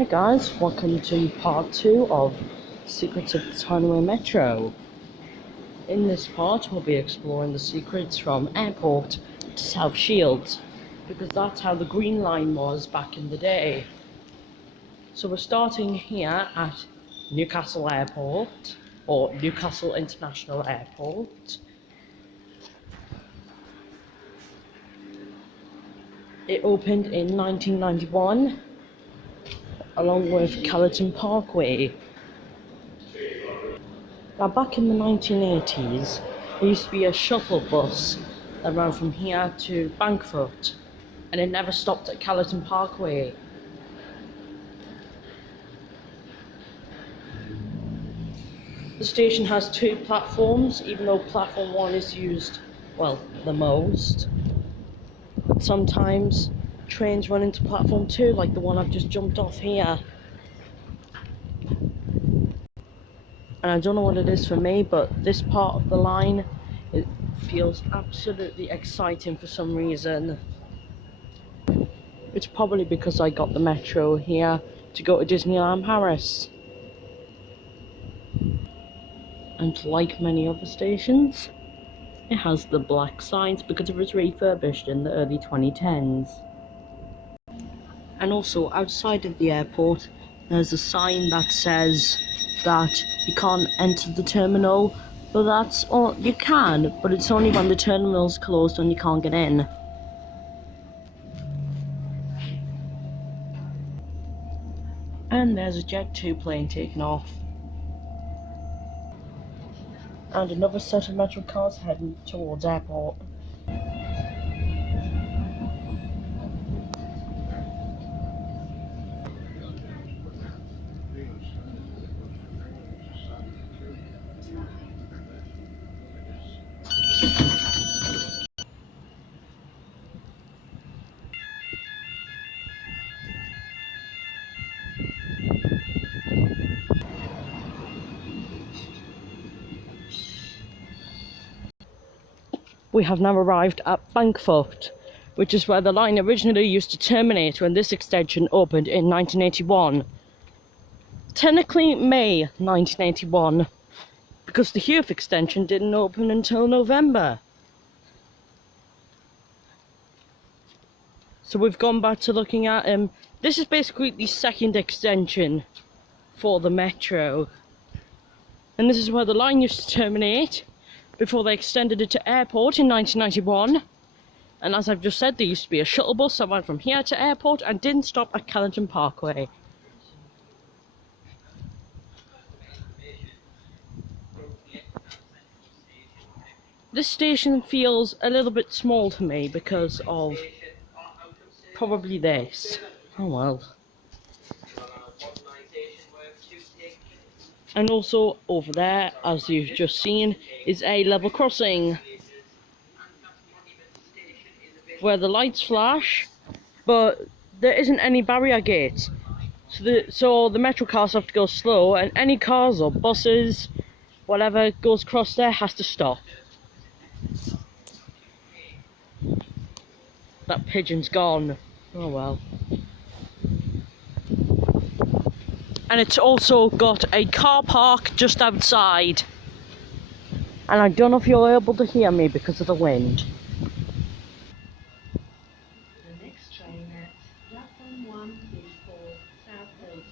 Hey guys, welcome to part 2 of Secrets of the Tyne Metro. In this part we'll be exploring the secrets from airport to South Shields, because that's how the Green Line was back in the day. So we're starting here at Newcastle Airport, or Newcastle International Airport. It opened in 1991 along with Kingston Parkway. Now back in the 1980s, there used to be a shuttle bus that ran from here to Bankfoot, and it never stopped at Kingston Parkway. The station has 2 platforms, even though platform 1 is used, well, the most. But sometimes trains run into platform 2, like the one I've just jumped off here. And I don't know what it is for me, but this part of the line, it feels absolutely exciting for some reason. It's probably because I got the metro here to go to Disneyland Paris. And like many other stations, it has the black signs because it was refurbished in the early 2010s. And also outside of the airport, there's a sign that says that you can't enter the terminal, but that's all you can, but it's only when the terminal's closed and you can't get in. And there's a Jet 2 plane taking off. And another set of metro cars heading towards airport. We have now arrived at Bankfoot, which is where the line originally used to terminate when this extension opened in 1981. Technically May 1981, because the Hugh extension didn't open until November. So we've gone back to looking at this is basically the second extension for the metro. And this is where the line used to terminate before they extended it to airport in 1991. And as I've just said, there used to be a shuttle bus that went from here to airport and didn't stop at Kingston Parkway. This station feels a little bit small to me because of probably this. Oh well. And also over there, as you've just seen, is a level crossing where the lights flash, but there isn't any barrier gates. So the metro cars have to go slow, and any cars or buses, whatever goes across there, has to stop. That pigeon's gone. Oh well. And it's also got a car park just outside. And I don't know if you're able to hear me because of the wind. The next train at platform 1 is for South Hilton.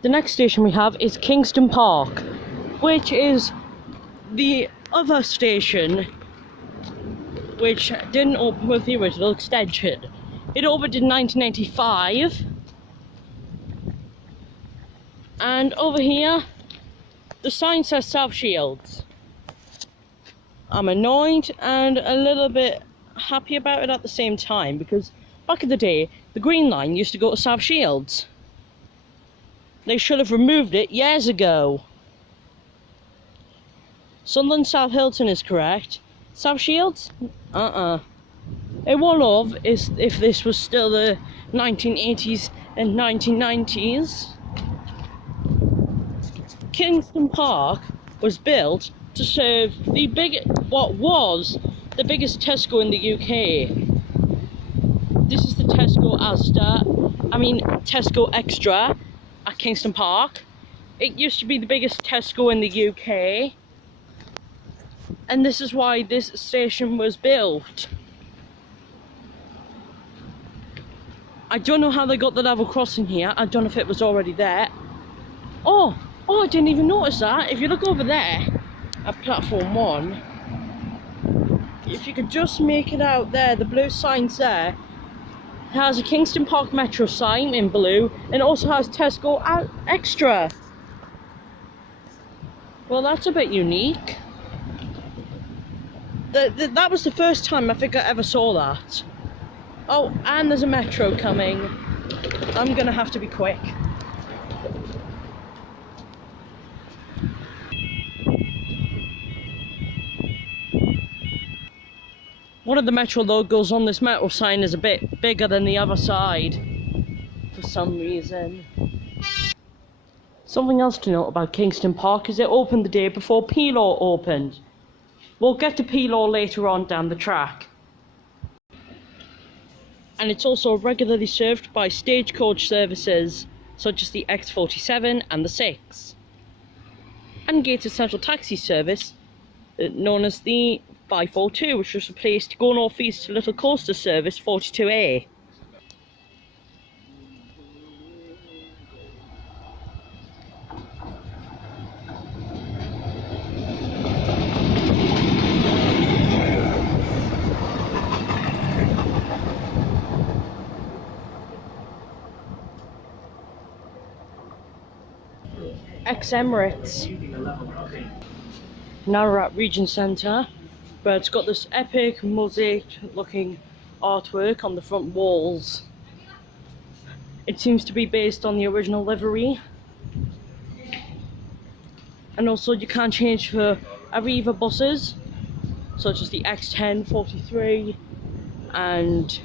The next station we have is Kingston Park, which is the other station which didn't open with the original extension. It opened in 1985, and over here the sign says South Shields. I'm annoyed and a little bit happy about it at the same time, because back in the day, the Green Line used to go to South Shields. They should have removed it years ago. Sunderland South Hilton is correct. South Shields? It would have if this was still the 1980s and 1990s. Kingston Park was built to serve what was the biggest Tesco in the UK. This is the Tesco Extra at Kingston Park. It used to be the biggest Tesco in the UK, and this is why this station was built. I don't know how they got the level crossing here. I don't know if it was already there. Oh, I didn't even notice that. If you look over there at platform 1, if you could just make it out there, the blue sign's there. It has a Kingston Park Metro sign in blue, and it also has Tesco Extra. Well, that's a bit unique. That was the first time I think I ever saw that. Oh, and there's a metro coming. I'm gonna have to be quick. One of the metro logos on this metro sign is a bit bigger than the other side, for some reason. Something else to note about Kingston Park is it opened the day before Pelaw opened. We'll get to Pelaw later on down the track. And it's also regularly served by stagecoach services such as the X47 and the 6. And gated central taxi service known as the 542, which was replaced to go north east to Little Coaster service 42A. Ex-Emirates. Now we're at Regent Centre, where it's got this epic mosaic looking artwork on the front walls. It seems to be based on the original livery. And also you can change for Arriva buses, such as the X10, 43 and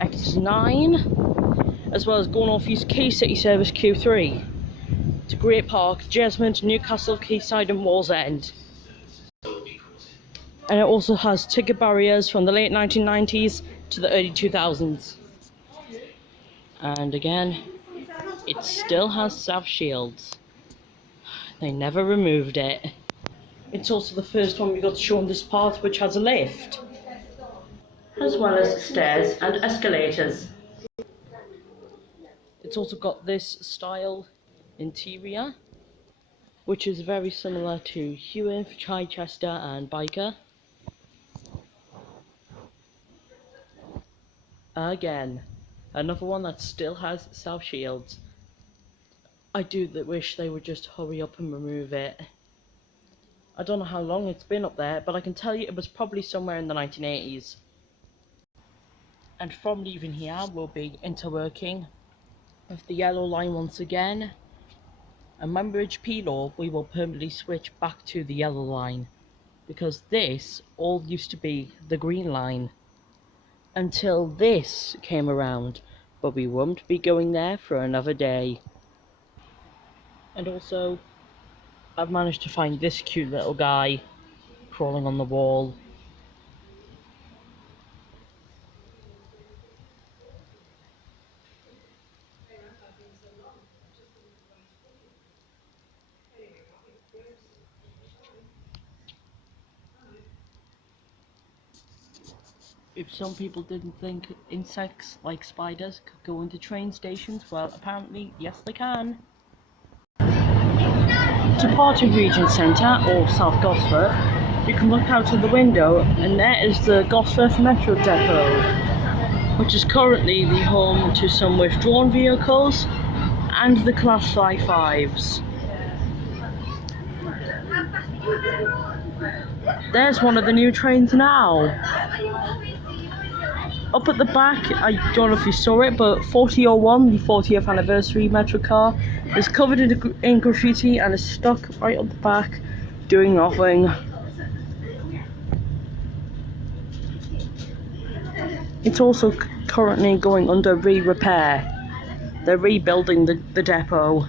X9, as well as going off East Key City Service Q3 to Great Park, Jesmond, Newcastle, Quayside and Wallsend. And it also has ticket barriers from the late 1990s to the early 2000s. And again, it still has South Shields. They never removed it. It's also the first one we got to show on this path which has a lift, as well as stairs and escalators. It's also got this style interior, which is very similar to Hewitt, Chichester and Biker. Again, another one that still has South Shields. I do wish they would just hurry up and remove it. I don't know how long it's been up there, but I can tell you it was probably somewhere in the 1980s. And from leaving here, we'll be interworking with the yellow line once again. And when we reach Pelaw, we will permanently switch back to the yellow line, because this all used to be the green line until this came around, but we won't be going there for another day. And also, I've managed to find this cute little guy crawling on the wall. If some people didn't think insects like spiders could go into train stations, well, apparently, yes they can. Departing Regent Centre, or South Gosforth, you can look out of the window and there is the Gosforth Metro Depot, which is currently the home to some withdrawn vehicles and the Class 5s. There's one of the new trains now. Up at the back, I don't know if you saw it, but 4001, the 40th anniversary Metro car, is covered in graffiti and is stuck right up the back, doing nothing. It's also currently going under re-repair. They're rebuilding the depot.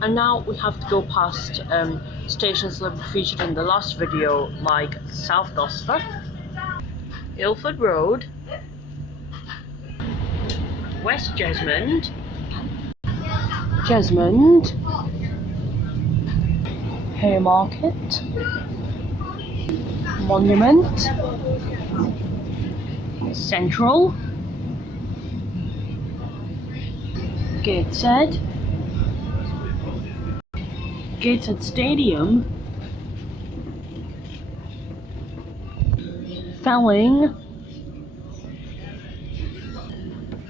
And now we have to go past stations that were featured in the last video, like South Gosforth, Ilford Road, West Jesmond, Haymarket, Monument, Central, Gateshead, Stadium, Felling,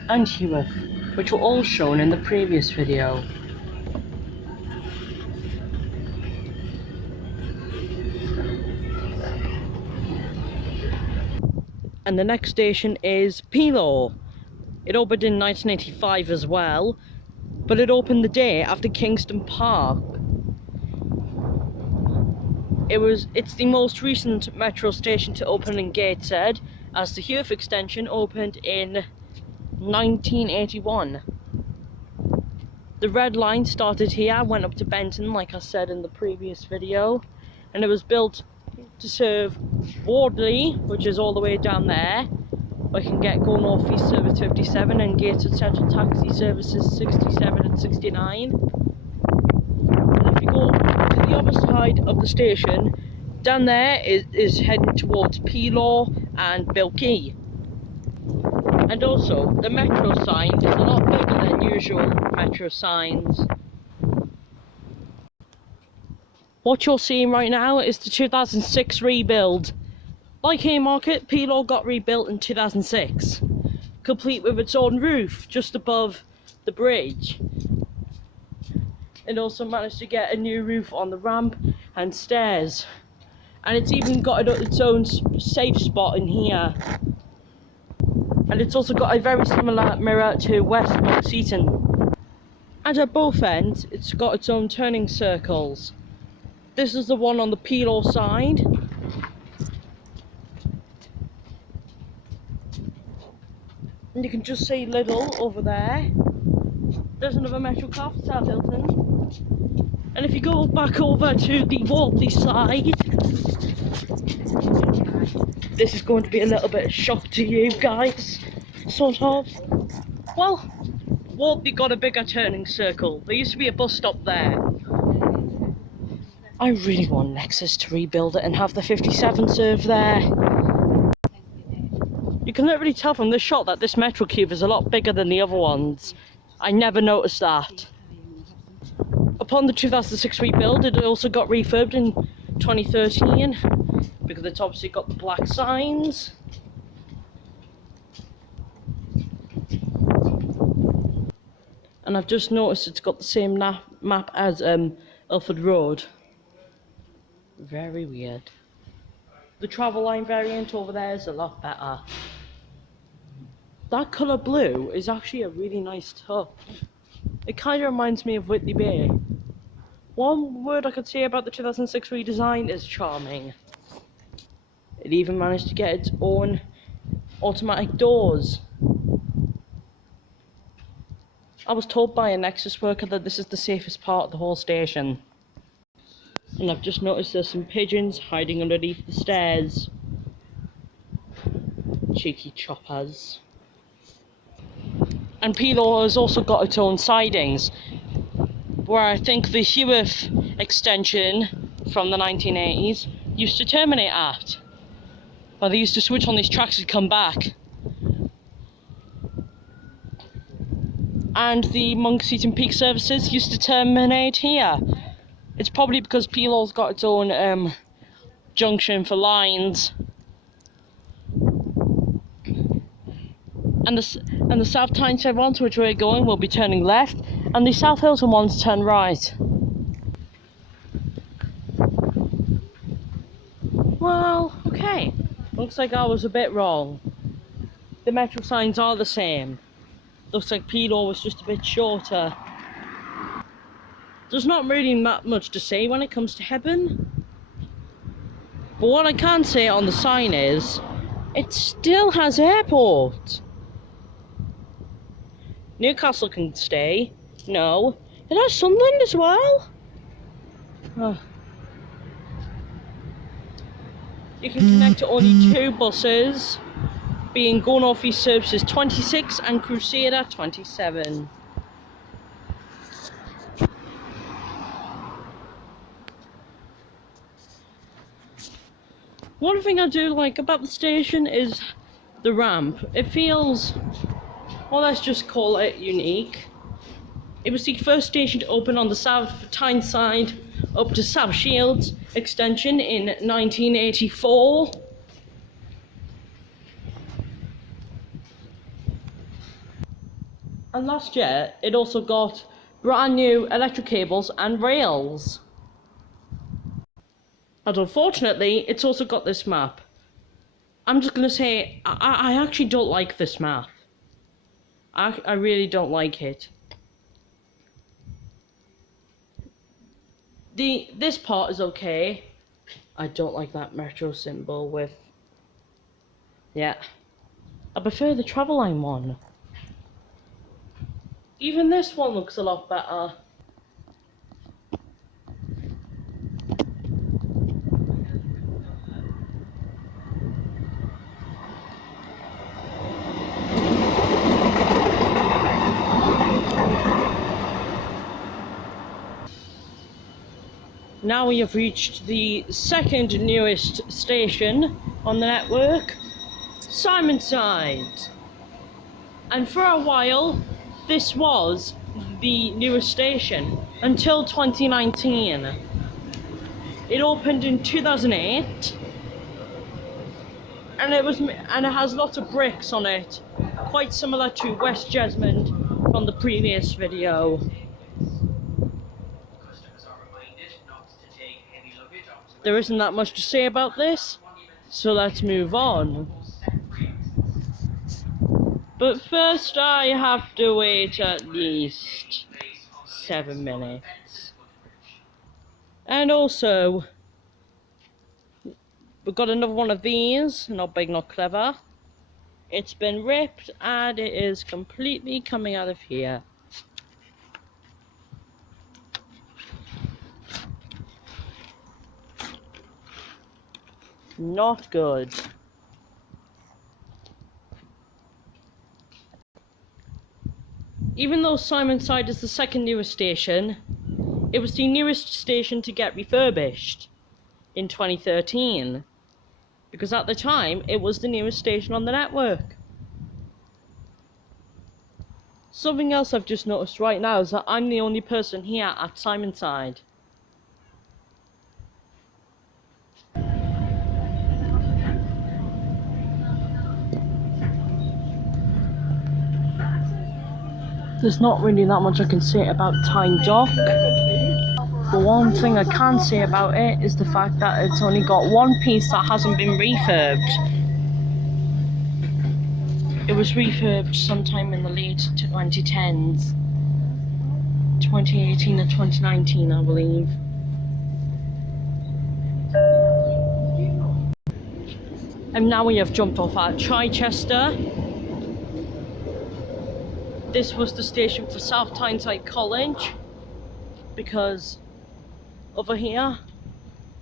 and Hebburn, which were all shown in the previous video. And the next station is Pelaw. It opened in 1985 as well, but it opened the day after Kingston Park. It's the most recent metro station to open in Gateshead, as the Heath extension opened in 1981. The red line started here, went up to Benton, like I said in the previous video, and it was built to serve Wardley, which is all the way down there. I can get Go North East Service 57 and Gated Central Taxi Services 67 and 69. And if you go to the other side of the station, down there is heading towards Pelaw and Bilkey. And also, the metro sign is a lot bigger than usual metro signs. What you're seeing right now is the 2006 rebuild. Like Haymarket, Pelaw got rebuilt in 2006, complete with its own roof just above the bridge. It also managed to get a new roof on the ramp and stairs. And it's even got its own safe spot in here. And it's also got a very similar mirror to West Seaton. And at both ends, it's got its own turning circles. This is the one on the Pelaw side. And you can just see Lidl over there. There's another metro car for South Hilton. And if you go back over to the Wardley side, this is going to be a little bit of shock to you guys, sort of. Well, Wardley got a bigger turning circle. There used to be a bus stop there. I really want Nexus to rebuild it and have the 57 serve there. You can literally tell from this shot that this Metro Cube is a lot bigger than the other ones. I never noticed that. Upon the 2006 rebuild, it also got refurbed in 2013 because it's obviously got the black signs. And I've just noticed it's got the same map as Ilford Road. Very weird. The travel line variant over there is a lot better. That colour blue is actually a really nice touch. It kind of reminds me of Whitley Bay. One word I could say about the 2006 redesign is charming. It even managed to get its own automatic doors. I was told by a Nexus worker that this is the safest part of the whole station. And I've just noticed there's some pigeons hiding underneath the stairs. Cheeky choppers. And Pelaw has also got its own sidings, where I think the Heworth extension from the 1980s used to terminate at. Well, they used to switch on these tracks and come back. And the Monk Seaton Peak services used to terminate here. It's probably because Pelaw's got its own junction for lines. And the South Tyneside ones, which we're going, will be turning left, and the South Hilton ones turn right. Looks like I was a bit wrong. The metro signs are the same. Looks like Pelaw was just a bit shorter. There's not really much to say when it comes to Hebburn. But what I can say on the sign is, it still has airport. Newcastle can stay. No. It has Sunderland as well. Oh. You can connect to only 2 buses, being Go North East Services 26 and Crusader 27. One thing I do like about the station is the ramp. It feels, well, let's just call it unique. It was the first station to open on the South Tyneside up to South Shields extension in 1984. And last year, it also got brand new electric cables and rails. And unfortunately, it's also got this map. I'm just going to say, I actually don't like this map. I really don't like it. This part is okay. I don't like that metro symbol with... Yeah. I prefer the travel line one. Even this one looks a lot better. Now we have reached the second newest station on the network, Simonside. And for a while, this was the newest station until 2019. It opened in 2008, and it has lots of bricks on it, quite similar to West Jesmond from the previous video. There isn't that much to say about this, so let's move on. But first I have to wait at least 7 minutes. And also, we've got another one of these, not big, not clever. It's been ripped and it is completely coming out of here. Not good. Even though Simonside is the second newest station, it was the newest station to get refurbished in 2013. Because at the time, it was the newest station on the network. Something else I've just noticed right now is that I'm the only person here at Simonside. There's not really that much I can say about Tyne Dock. The one thing I can say about it is the fact that it's only got one piece that hasn't been refurbed. It was refurbed sometime in the late 2010s. 2018 or 2019, I believe. And now we have jumped off at Chichester. This was the station for South Tyneside College, because over here,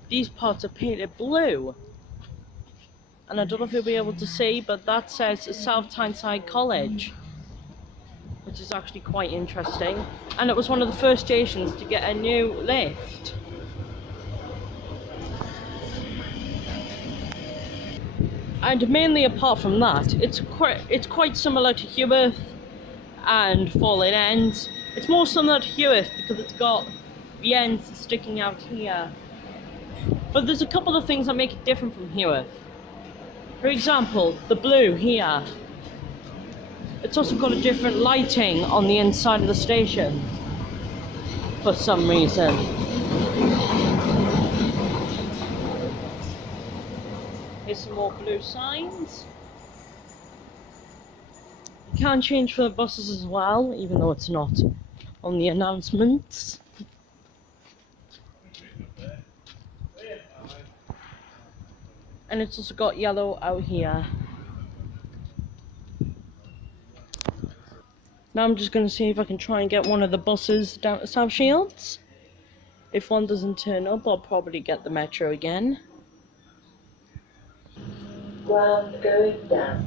these parts are painted blue. And I don't know if you'll be able to see, but that says South Tyneside College, which is actually quite interesting. And it was one of the first stations to get a new lift. And mainly apart from that, it's quite similar to Hebburn and Fallen Ends. It's more similar to Hebburn because it's got the ends sticking out here. But there's a couple of things that make it different from Hebburn. For example, the blue here. It's also got a different lighting on the inside of the station for some reason. Here's some more blue signs. You can change for the buses as well, even though it's not on the announcements. And it's also got yellow out here. Now I'm just going to see if I can try and get one of the buses down to South Shields. If one doesn't turn up, I'll probably get the metro again. Ground going down.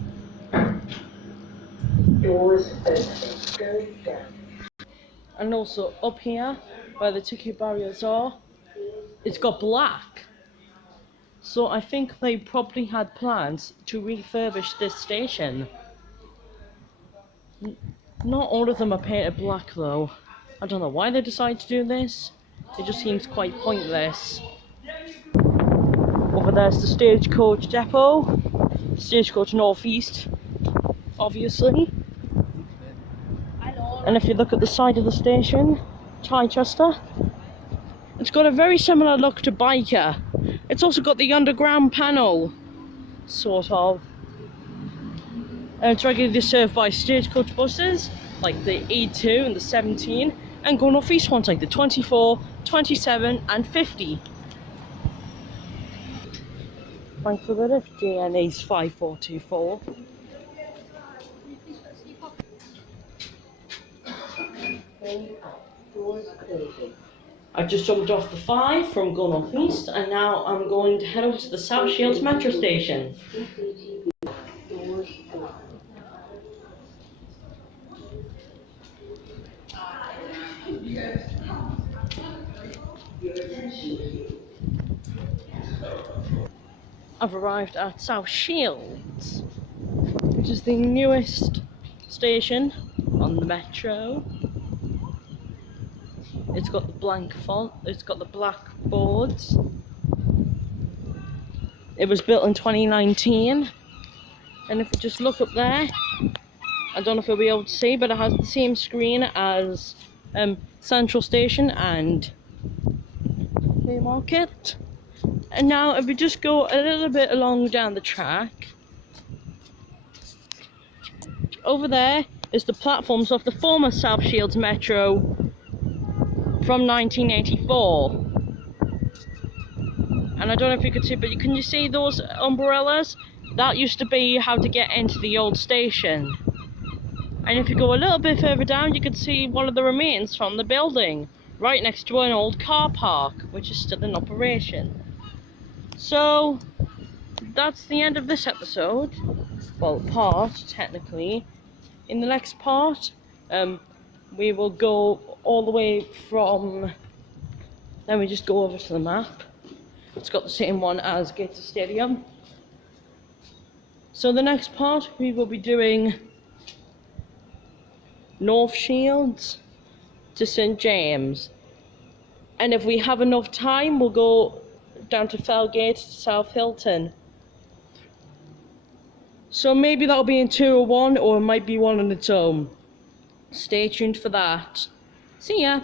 Doors opening. Going down. And also up here, where the ticket barriers are, it's got black. So I think they probably had plans to refurbish this station. Not all of them are painted black though. I don't know why they decided to do this. It just seems quite pointless. Over there's the Stagecoach depot. Stagecoach North East, obviously. And if you look at the side of the station, Chichester, it's got a very similar look to Biker. It's also got the underground panel, sort of. And it's regularly served by Stagecoach buses, like the E2 and the 17, and go North East ones like the 24, 27 and 50. Thanks for the lift, GNA's 5424. I've just jumped off the 5 from Go North East, and now I'm going to head over to the South Shields metro station. I've arrived at South Shields, which is the newest station on the metro. It's got the blank font, it's got the black boards. It was built in 2019, and if we just look up there, I don't know if you'll be able to see, but it has the same screen as Central Station and Haymarket. And now if we just go a little bit along down the track, over there is the platforms of the former South Shields Metro from 1984. And I don't know if you could see, but can you see those umbrellas? That used to be how to get into the old station. And if you go a little bit further down, you can see one of the remains from the building, right next to an old car park, which is still in operation. So, that's the end of this episode. Well, part, technically. In the next part, we will go all the way from... Let me just go over to the map. It's got the same one as Gateshead Stadium. So the next part, we will be doing North Shields to St James. And if we have enough time, we'll go down to Felgate to South Hilton. So maybe that'll be in 201, or it might be one on its own. Stay tuned for that. See ya!